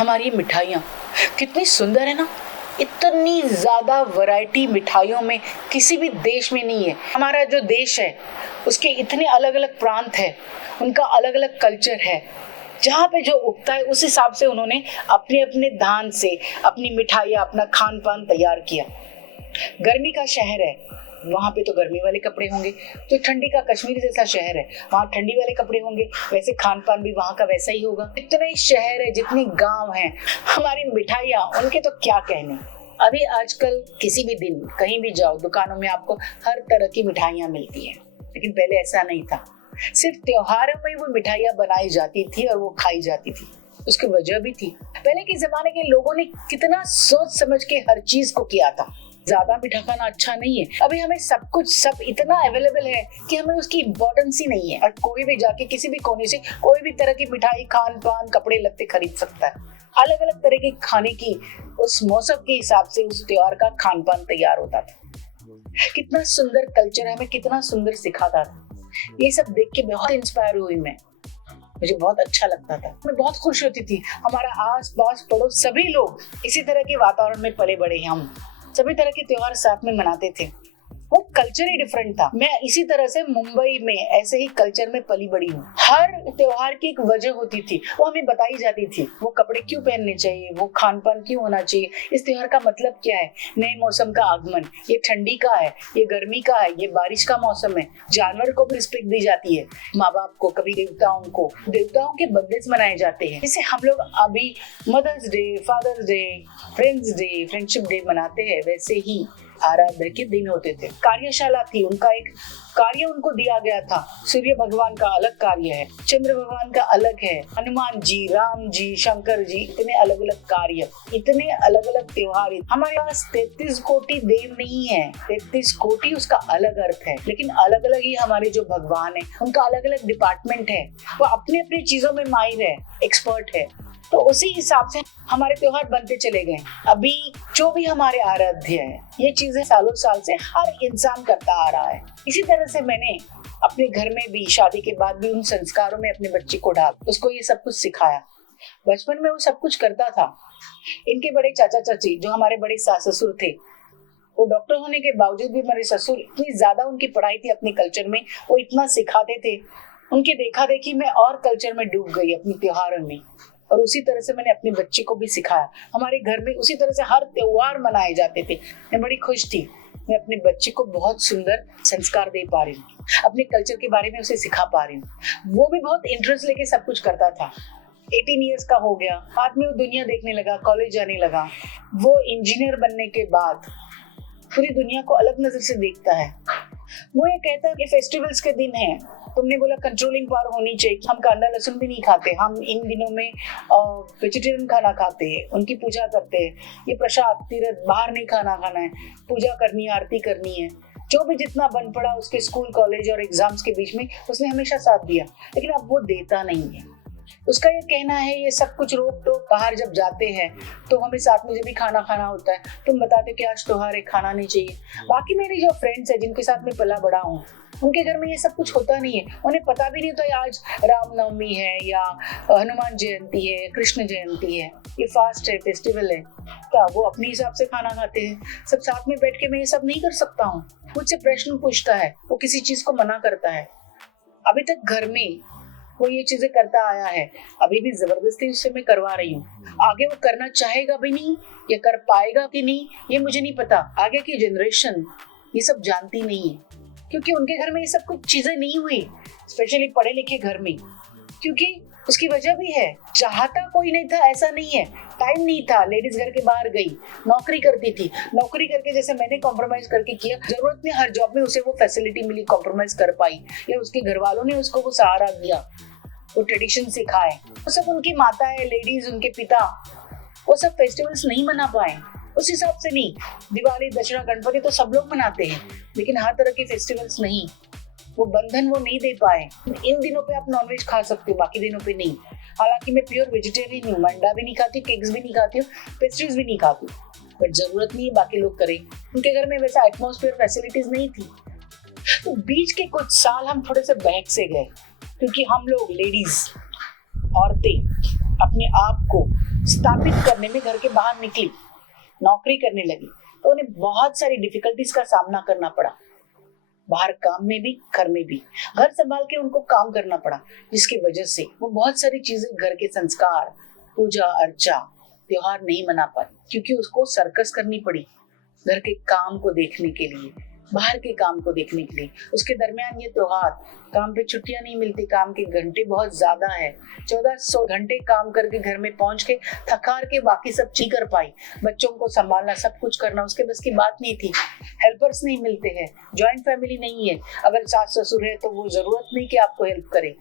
हमारी मिठाइयाँ कितनी सुंदर है ना। इतनी ज़्यादा वैरायटी मिठाइयों में किसी भी देश में नहीं है। हमारा जो देश है उसके इतने अलग अलग प्रांत है, उनका अलग अलग कल्चर है। जहाँ पे जो उगता है उस हिसाब से उन्होंने अपने अपने धान से अपनी मिठाइयाँ, अपना खान पान तैयार किया। गर्मी का शहर है, वहाँ पे तो गर्मी वाले कपड़े होंगे। तो ठंडी का कश्मीर जैसा शहर है, वहाँ ठंडी वाले कपड़े होंगे। वैसे खान पान भी वहाँ का वैसा ही होगा। इतने शहर है, जितनी गांव हैं, हमारी मिठाइयाँ उनके तो क्या कहने। अभी आजकल किसी भी दिन कहीं भी जाओ, दुकानों में आपको हर तरह की मिठाइयाँ मिलती है, लेकिन पहले ऐसा नहीं था। सिर्फ त्योहारों में वो मिठाइयाँ बनाई जाती थी और वो खाई जाती थी। उसकी वजह भी थी, पहले के जमाने के लोगों ने कितना सोच समझ के हर चीज को किया था। ज्यादा मीठा खाना अच्छा नहीं है। अभी हमें सब इतना अवेलेबल है कि हमें उसकी इम्पोर्टेंस ही नहीं है। और कोई भी जाके किसी भी कोने से कोई भी तरह की मिठाई, खान पान, कपड़े लत्ते खरीद सकता है। अलग अलग तरह के खाने की उस मौसम के हिसाब से उस त्योहार का खान पान तैयार होता था। कितना सुंदर कल्चर है, हमें कितना सुंदर सिखाता था। ये सब देख के बहुत इंस्पायर हुई मैं, मुझे बहुत अच्छा लगता था। मैं बहुत खुश होती थी। हमारा आस पास पड़ोस सभी लोग इसी तरह के वातावरण में पले बड़े हैं। हम सभी तरह के त्योहार साथ में मनाते थे। वो कल्चर ही डिफरेंट था। मैं इसी तरह से मुंबई में ऐसे ही कल्चर में पली बड़ी हूँ। हर त्योहार की एक वजह होती थी, वो हमें बताई जाती थी। वो कपड़े क्यों पहनने चाहिए, वो खान पान क्यों होना चाहिए, इस त्योहार का मतलब क्या है, नए मौसम का आगमन, ये ठंडी का है, ये गर्मी का है, ये बारिश का मौसम है। जानवर को भी रिस्पेक्ट दी जाती है, माँ बाप को, कभी देवताओं के बर्थडे मनाए जाते हैं। जैसे हम लोग अभी mother's day, father's day, friends day, friendship day मनाते हैं, वैसे ही आराध्य के दिन होते थे। कार्यशाला थी, उनका एक कार्य उनको दिया गया था। सूर्य भगवान का अलग कार्य है, चंद्र भगवान का अलग है, हनुमान जी, राम जी, शंकर जी, इतने अलग अलग कार्य, इतने अलग अलग त्योहार। हमारे पास 33 कोटि देव नहीं है। 33 कोटि उसका अलग अर्थ है, लेकिन अलग अलग ही हमारे जो भगवान है उनका अलग अलग डिपार्टमेंट है। वो अपने अपनी चीजों में माहिर है, एक्सपर्ट है। तो उसी हिसाब से हमारे त्योहार बनते चले गए। अभी जो भी हमारे आराध्य है, ये चीजें सालों साल से हर इंसान करता आ रहा है। इसी तरह से मैंने अपने घर में भी, शादी के बाद भी, उन संस्कारों में अपने बच्चे को डाल, उसको ये सब कुछ सिखाया। बचपन में वो सब कुछ करता था। इनके बड़े चाचा चाची, जो हमारे बड़े सास ससुर थे, वो डॉक्टर होने के बावजूद भी मेरे ससुर, इतनी ज्यादा उनकी पढ़ाई थी अपने कल्चर में, वो इतना सिखाते थे। उनकी देखा देखी मैं और कल्चर में डूब गई, अपने त्योहारों में। और उसी तरह से मैंने अपने बच्चे को भी सिखाया। हमारे घर में उसी तरह से हर त्योहार मनाए जाते थे। मैं बड़ी खुश थी, मैं अपने बच्चे को बहुत सुंदर संस्कार दे पा रही हूँ, अपने कल्चर के बारे में उसे सिखा पा रही हूँ। वो भी बहुत इंटरेस्ट लेके सब कुछ करता था। 18 ईयर्स का हो गया, बाद में वो दुनिया देखने लगा, कॉलेज जाने लगा। वो इंजीनियर बनने के बाद पूरी दुनिया को अलग नजर से देखता है। वो ये कहता है कि फेस्टिवल्स के दिन है, तुमने बोला कंट्रोलिंग पावर होनी चाहिए। हम कांदा लहसुन भी नहीं खाते, हम इन दिनों में वेजिटेरियन खाना खाते हैं, उनकी पूजा करते हैं। ये प्रसाद तीर्थ, बाहर नहीं खाना है, पूजा करनी है, आरती करनी है। जो भी जितना बन पड़ा उसके स्कूल, कॉलेज और एग्जाम्स के बीच में उसने हमेशा साथ दिया, लेकिन अब वो देता नहीं है। उसका ये कहना है, ये सब कुछ रोक टोक, बाहर जब जाते हैं तो हमें साथ में जब भी खाना खाना होता है, तुम बताते कि आज त्योहार है, खाना नहीं चाहिए। बाकी मेरी जो फ्रेंड्स है, जिनके साथ मैं पला बड़ा हूँ, उनके घर में ये सब कुछ होता नहीं है। उन्हें पता भी नहीं होता आज रामनवमी है या हनुमान जयंती है, कृष्ण जयंती है, ये फास्ट है, फेस्टिवल है। क्या वो अपने हिसाब से खाना खाते हैं? सब साथ में बैठ के मैं ये सब नहीं कर सकता हूँ। मुझसे प्रश्न पूछता है, वो किसी चीज को मना करता है। अभी तक घर में वो ये चीजें करता आया है, अभी भी जबरदस्ती उससे मैं करवा रही हूँ। आगे वो करना चाहेगा भी नहीं, या कर पाएगा कि नहीं ये मुझे नहीं पता। आगे की जनरेशन ये सब जानती नहीं है, क्योंकि उनके घर में ये सब कुछ चीजें नहीं हुई, स्पेशली पढ़े लिखे घर में। क्योंकि उसकी वजह भी है, चाहता कोई नहीं था ऐसा नहीं है, टाइम नहीं था। लेडीज घर के बाहर गई, नौकरी करती थी, नौकरी करके जैसे मैंने कॉम्प्रोमाइज करके किया, जरूरत में हर जॉब में उसे वो फैसिलिटी मिली, कॉम्प्रोमाइज कर पाई, या उसके घर वालों ने उसको वो सहारा दिया, वो ट्रेडिशन सिखाए। वो सब उनकी माता है, लेडीज, उनके पिता, वो सब फेस्टिवल्स नहीं मना पाए उस हिसाब से। नहीं, दिवाली, दशहरा, गणपति तो सब लोग मनाते हैं, लेकिन हर तरह के फेस्टिवल्स नहीं, वो बंधन वो नहीं दे पाए। इन दिनों पे आप नॉनवेज खा सकते हो, बाकी दिनों पे नहीं। हालांकि मैं प्योर वेजिटेरियन हूँ, अंडा भी नहीं खाती, केक्स भी नहीं खाती हूँ, पेस्ट्रीज भी नहीं खाती, बट जरूरत नहीं है बाकी लोग करें। उनके घर में वैसा एटमॉस्फेयर, फैसिलिटीज नहीं थी। तो बीच के कुछ साल हम थोड़े से बहक से गए, क्योंकि हम लोग लेडीज, औरतें अपने आप को स्थापित करने में घर के बाहर निकली, नौकरी करने लगी, तो उन्हें बहुत सारी डिफिकल्टीज का सामना करना पड़ा, बाहर काम में भी, घर में भी। घर संभाल के उनको काम करना पड़ा, जिसकी वजह से वो बहुत सारी चीजें, घर के संस्कार, पूजा अर्चा, त्योहार नहीं मना पाई, क्योंकि उसको सर्कस करनी पड़ी घर के काम को देखने के लिए, बाहर के काम को देखने के लिए। उसके दरमियान ये त्योहार, काम पे छुट्टियां नहीं मिलती, काम के घंटे बहुत ज्यादा है, 1400 घंटे काम करके घर में पहुंच के थकार के बाकी सब चीज कर पाई। बच्चों को संभालना, सब कुछ करना उसके बस की बात नहीं थी। हेल्पर्स नहीं मिलते हैं, ज्वाइंट फैमिली नहीं है, अगर सास ससुर है तो वो जरूरत नहीं कि आपको हेल्प करे।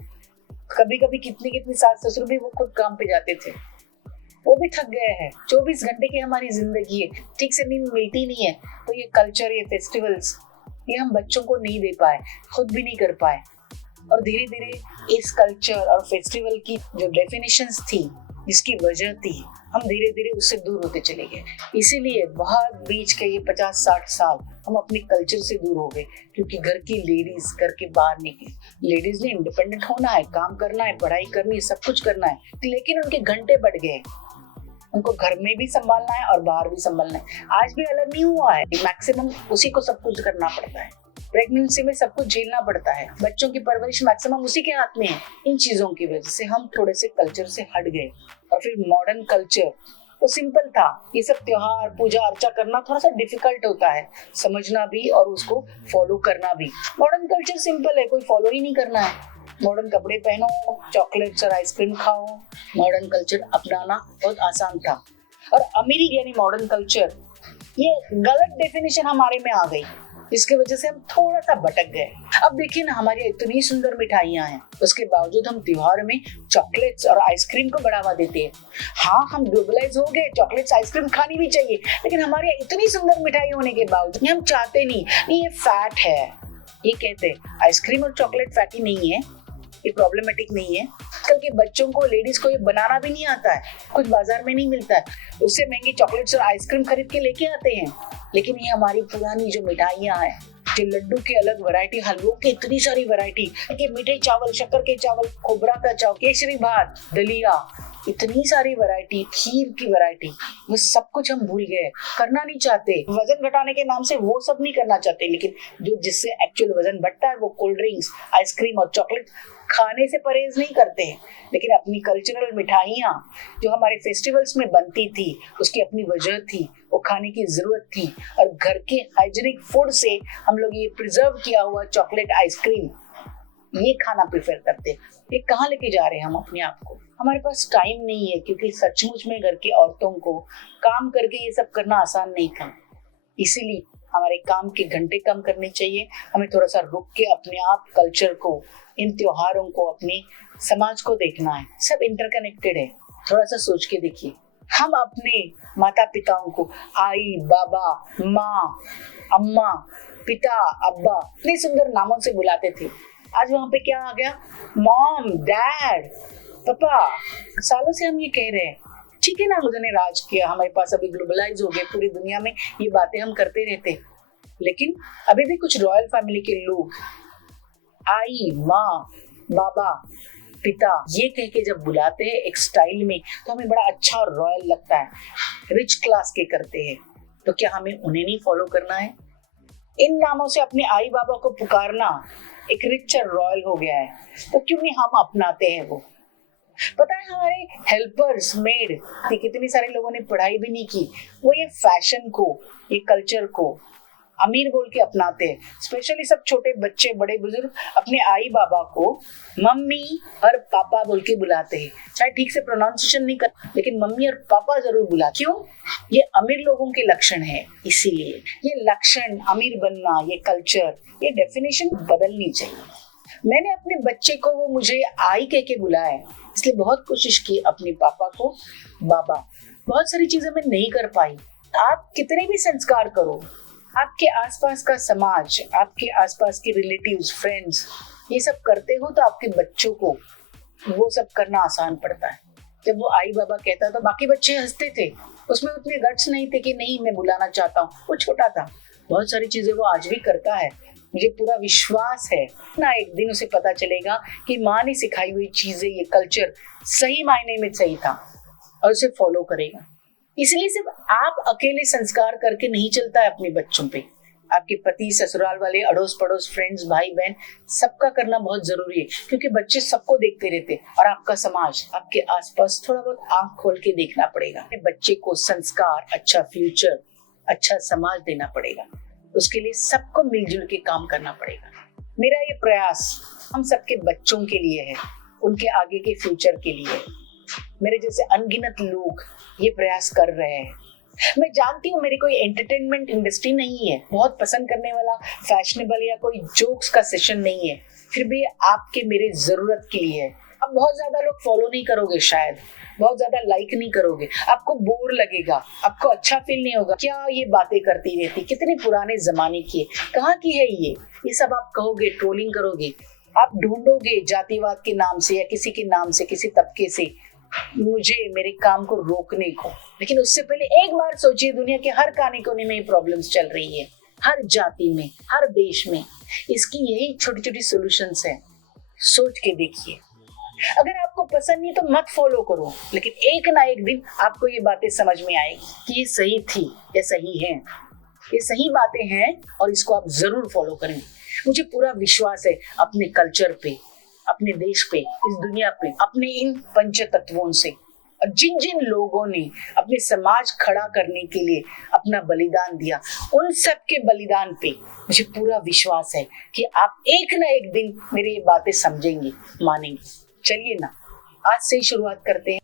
कभी कभी कितनी कितनी सास ससुर भी वो खुद काम पे जाते थे, वो भी थक गए हैं। 24 घंटे की हमारी जिंदगी है, ठीक से नींद मिलती नहीं है, तो ये कल्चर, ये फेस्टिवल्स, ये हम बच्चों को नहीं दे पाए, खुद भी नहीं कर पाए। और धीरे धीरे इस कल्चर और फेस्टिवल की जो डेफिनेशंस थी, जिसकी वजह थी, हम धीरे धीरे उससे दूर होते चले गए। इसीलिए बहुत बीच के ये 50-60 साल हम अपने कल्चर से दूर हो गए, क्योंकि घर की लेडीज घर के बाहर निकली। लेडीज ने इंडिपेंडेंट होना है, काम करना है, पढ़ाई करनी है, सब कुछ करना है, लेकिन उनके घंटे बढ़ गए। उनको घर में भी संभालना है और बाहर भी संभालना है। आज भी अलग नहीं हुआ है, मैक्सिमम उसी को सब कुछ करना पड़ता है। प्रेगनेंसी में सब कुछ झेलना पड़ता है, बच्चों की परवरिश मैक्सिमम उसी के हाथ में है। इन चीजों की वजह से हम थोड़े से कल्चर से हट गए। और फिर मॉडर्न कल्चर तो सिंपल था, ये सब त्योहार, पूजा अर्चा करना थोड़ा सा डिफिकल्ट होता है, समझना भी और उसको फॉलो करना भी। मॉडर्न कल्चर सिंपल है, कोई फॉलो ही नहीं करना है। मॉडर्न कपड़े पहनो, चॉकलेट्स और आइसक्रीम खाओ, मॉडर्न कल्चर अपनाना बहुत आसान था। और अमीरी यानी मॉडर्न कल्चर, ये गलत डेफिनेशन हमारे में आ गई, जिसकी वजह से हम थोड़ा सा भटक गए। अब देखिए ना, हमारी इतनी सुंदर मिठाइयां हैं, उसके बावजूद हम त्योहार में चॉकलेट्स और आइसक्रीम को बढ़ावा देते हैं। हाँ, हम ग्लोबलाइज हो गए, चॉकलेट्स आइसक्रीम खानी भी चाहिए, लेकिन हमारे इतनी सुंदर मिठाई होने के बावजूद हम चाहते नहीं, ये फैट है। ये कहते हैं आइसक्रीम और चॉकलेट फैटी नहीं है, ये प्रॉब्लमेटिक नहीं है। आजकल के बच्चों को, लेडीज को ये बनाना भी नहीं आता है, कुछ बाजार में नहीं मिलता है, उससे महंगी चॉकलेट्स और आइसक्रीम खरीद के लेके आते हैं। लेकिन ये हमारी पुरानी जो मिठाइयाँ हैं, जो लड्डू के अलग वैरायटी, हलवों की इतनी सारी वैरायटी, मीठे चावल, शक्कर के चावल, खोबरा का चावल, केसरी भात, दलिया, इतनी सारी वैरायटी, खीर की वैरायटी, ये सब कुछ हम भूल गए, करना नहीं चाहते। वजन घटाने के नाम से वो सब नहीं करना चाहते, लेकिन जो जिससे एक्चुअल वजन बढ़ता है वो कोल्ड ड्रिंक्स, आइसक्रीम और चॉकलेट खाने से परहेज नहीं करते हैं। लेकिन अपनी कल्चरल मिठाइयाँ जो हमारे फेस्टिवल्स में बनती थी, उसकी अपनी वजह थी, वो खाने की जरूरत थी। और घर के हाइजीनिक फूड से हम लोग ये प्रिजर्व किया हुआ चॉकलेट, आइसक्रीम, ये खाना प्रेफर करते। ये कहाँ लेके जा रहे हैं हम अपने आप को? हमारे पास टाइम नहीं है, क्योंकि सचमुच में घर की औरतों को काम करके ये सब करना आसान नहीं था। इसीलिए हमारे काम के घंटे कम करने चाहिए। हमें थोड़ा सा रुक के अपने आप कल्चर को, इन त्योहारों को, अपने समाज को देखना है। सब इंटरकनेक्टेड है। थोड़ा सा सोच के देखिए, हम अपने माता पिताओं को आई, बाबा, माँ, अम्मा, पिता, अब्बा इतने सुंदर नामों से बुलाते थे। आज वहां पे क्या आ गया? मॉम, डैड, पापा। सालों से हम ये कह रहे हैं, ठीक है ना, लोगों ने राज किया, हमारे पास अभी ग्लोबलाइज हो गए, पूरी दुनिया में ये बातें हम करते रहते, लेकिन अभी भी कुछ रॉयल फैमिली के लोग आई, माँ, बाबा, पिता ये कह के जब बुलाते हैं एक स्टाइल में, तो हमें बड़ा अच्छा और रॉयल लगता है। रिच क्लास के करते हैं, तो क्या हमें उन्हें नहीं फॉलो करना है? इन नामों से अपने आई बाबा को पुकारना एक रिच और रॉयल हो गया है, तो क्यों नहीं हम अपनाते हैं वो? पता है, हमारे हेल्पर्स, मेड, कितने सारे लोगों ने पढ़ाई भी नहीं की, वो ये फैशन को, ये कल्चर को अमीर बोल के अपनाते हैं। स्पेशली सब छोटे बच्चे, बड़े बुजुर्ग अपने आई बाबा को मम्मी और पापा बोल के बुलाते हैं। चाहे ठीक से प्रोनाउंसिएशन नहीं कर, लेकिन मम्मी और पापा जरूर बुला। क्यों? ये अमीर लोगों के लक्षण है। इसीलिए ये लक्षण, अमीर बनना, ये कल्चर, ये डेफिनेशन बदलनी चाहिए। मैंने अपने बच्चे को, वो मुझे आई कह के बुलाया, इसलिए बहुत कोशिश की अपने पापा को बाबा। बहुत सारी चीजें मैं नहीं कर पाई। आप कितने भी संस्कार करो, आपके आसपास का समाज, आपके आसपास के रिलेटिव्स, फ्रेंड्स ये सब करते हो, तो आपके बच्चों को वो सब करना आसान पड़ता है। जब वो आई बाबा कहता तो बाकी बच्चे हंसते थे, उसमें उतने गट्स नहीं थे कि नहीं मैं बुलाना चाहता हूँ। वो छोटा था, बहुत सारी चीजें वो आज भी करता है, मुझे पूरा विश्वास है ना एक दिन उसे पता चलेगा कि माँ ने सिखाई हुई चीजें, ये कल्चर सही मायने में सही था और उसे फॉलो करेगा। इसलिए सिर्फ आप अकेले संस्कार करके नहीं चलता है अपने बच्चों पे, आपके पति, ससुराल वाले, अड़ोस पड़ोस, फ्रेंड्स, भाई बहन, सबका करना बहुत जरूरी है, क्योंकि बच्चे सबको देखते रहते और आपका समाज आपके आसपास थोड़ा बहुत आंख खोल के देखना पड़ेगा। बच्चे को संस्कार, अच्छा फ्यूचर, अच्छा समाज देना पड़ेगा। उसके लिए सबको मिलजुल के काम करना पड़ेगा। मेरा ये प्रयास हम सबके बच्चों के लिए है, उनके आगे के फ्यूचर के लिए है। मेरे जैसे अनगिनत लोग ये प्रयास कर रहे हैं। मैं जानती हूँ मेरी कोई एंटरटेनमेंट इंडस्ट्री नहीं है, बहुत पसंद करने वाला फैशनेबल या कोई जोक्स का सेशन नहीं है, फिर भी आपके मेरे जरूरत के लिए है। अब बहुत ज्यादा लोग फॉलो नहीं करोगे, शायद बहुत ज्यादा लाइक नहीं करोगे, आपको बोर लगेगा, आपको अच्छा फील नहीं होगा, क्या ये बातें करती रहती, कितने पुराने जमाने की है, कहाँ की है ये सब आप कहोगे, ट्रोलिंग करोगे, आप ढूंढोगे जातिवाद के नाम से या किसी के नाम से, किसी तबके से मुझे मेरे काम को रोकने को। लेकिन उससे पहले एक बार सोचिए, दुनिया के हर कोने कोने में ये प्रॉब्लम्स चल रही है, हर जाति में, हर देश में इसकी यही छोटी छोटी सॉल्यूशंस हैं। सोच के देखिए। अगर आपको पसंद नहीं तो मत फॉलो करो, लेकिन एक ना एक दिन आपको ये बातें समझ में आएगी कि ये सही थी या सही है, ये सही बातें हैं और इसको आप जरूर फॉलो करेंगे। मुझे पूरा विश्वास है अपने कल्चर पे, अपने देश पे, इस दुनिया पे, अपने इन पंच तत्वों से। और जिन जिन लोगों ने अपने समाज खड़ा करने के लिए अपना बलिदान दिया, उन सब के बलिदान पे मुझे पूरा विश्वास है कि आप एक ना एक दिन मेरी ये बातें समझेंगे, मानेंगे। चलिए ना, आज से ही शुरुआत करते हैं।